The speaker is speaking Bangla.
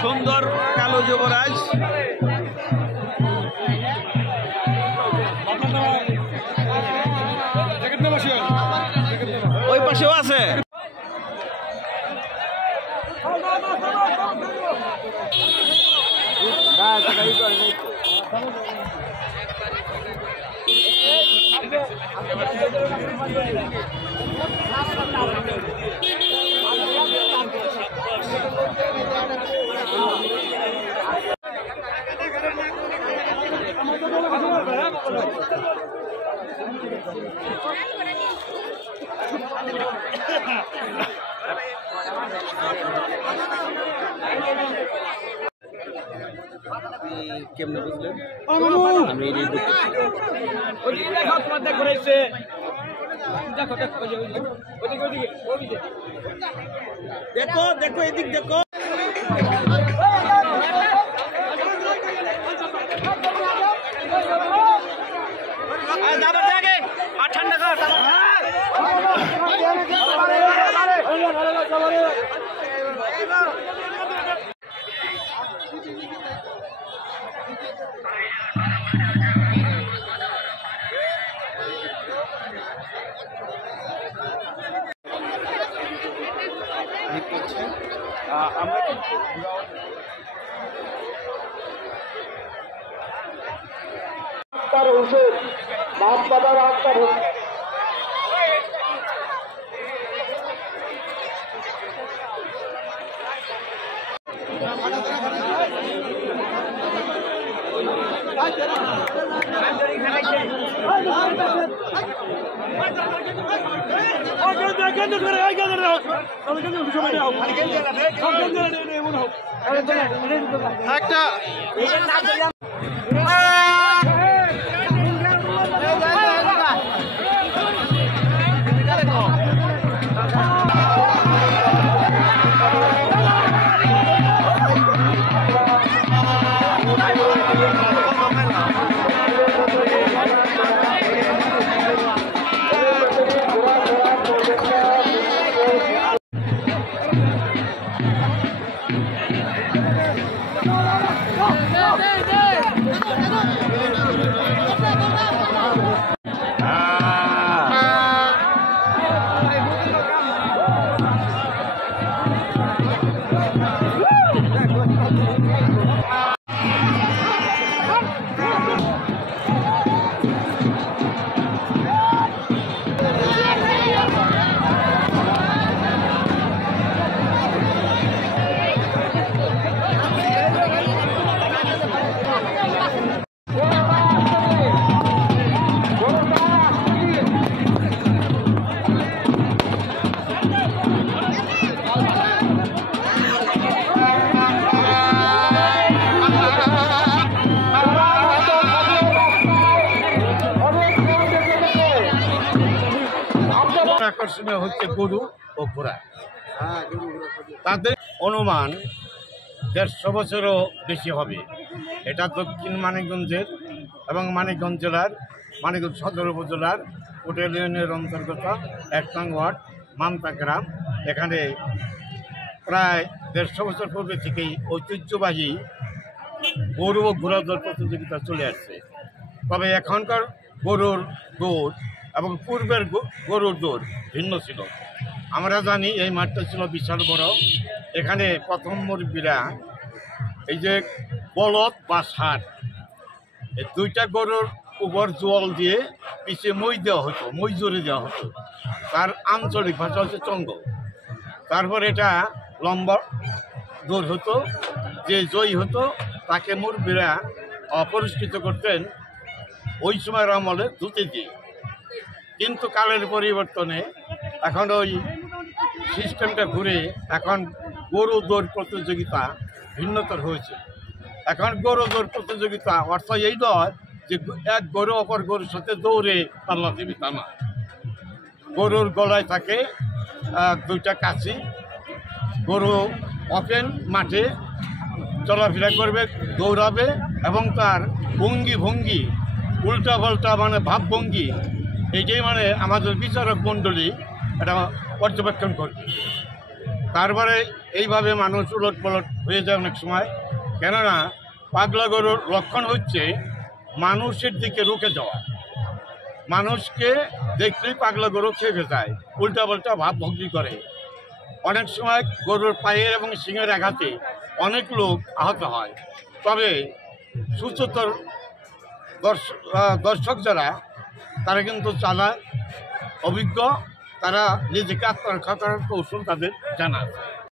সুন্দর কালো যুবরাজ ওই পাশেও আছে। কেমনে বুঝলেন? দেখো দেখো এদিক দেখো। ঠান্ডা কর আমরা তার ওষুধ বাপদাদার আত্মার একটা আকর্ষণীয় হচ্ছে গরু ও ঘোড়া। তাদের অনুমান 150 বছরও বেশি হবে। এটা দক্ষিণ মানিকগঞ্জের এবং মানিকগঞ্জ জেলার মানিকগঞ্জ সদর উপজেলার কোটেল ইউনিয়নের অন্তর্গত 1 নং ওয়ার্ড মান্তা গ্রাম। এখানে প্রায় 150 বছর পূর্বে থেকেই ঐতিহ্যবাহী গরু ও ঘোড়া দৌড় প্রতিযোগিতা চলে আসছে। তবে এখনকার গরুর দৌড় এবং পূর্বের গরুর দৌড় ভিন্ন ছিল। আমরা জানি এই মাঠটা ছিল বিশাল বড়। এখানে প্রথম মুরব্বীরা এই যে বলদ বা ষাঁড়, এই দুইটা গরুর উপর জল দিয়ে পিছিয়ে মই দেওয়া হতো, মই জোরে দেওয়া হতো। তার আঞ্চলিক ভাষা হচ্ছে চঙ্গ। তারপর এটা লম্বা দৌড় হতো। যে জয়ী হতো তাকে মুরব্বীরা পুরস্কৃত করতেন ওই সময়ের আমলে ধুতে দিয়ে। কিন্তু কালের পরিবর্তনে এখন ওই সিস্টেমটা ঘুরে এখন গরু দৌড় প্রতিযোগিতা ভিন্নতর হয়েছে। এখন গরু দৌড় প্রতিযোগিতা অর্থ এই নয় যে এক গরু অপর গরুর সাথে দৌড়ে পাল্লা দিবি, তা না। গরুর গলায় থাকে দুইটা কাছি। গরু ওপেন মাঠে চলাফেরা করবে, দৌড়াবে এবং তার ভঙ্গি উল্টা পাল্টা মানে ভাবভঙ্গি, এইটাই মানে আমাদের বিচারক মণ্ডলী এটা পর্যবেক্ষণ করবে। তারপরে এইভাবে মানুষ উলট পালট হয়ে যায় অনেক সময়। কেননা পাগলা গরুর লক্ষণ হচ্ছে মানুষের দিকে রুখে যাওয়া, মানুষকে দেখলেই পাগলা গরু খেয়ে যায়, উল্টা পাল্টা ভাবভঙ্গি করে। অনেক সময় গরুর পায়ের এবং শিঙের আঘাতে অনেক লোক আহত হয়। তবে সুস্থতর দর্শক যারা, তারা কিন্তু চালায় অভিজ্ঞ, তারা নিজেকে আত্মরক্ষা করার কৌশল তাদের জানা আছে।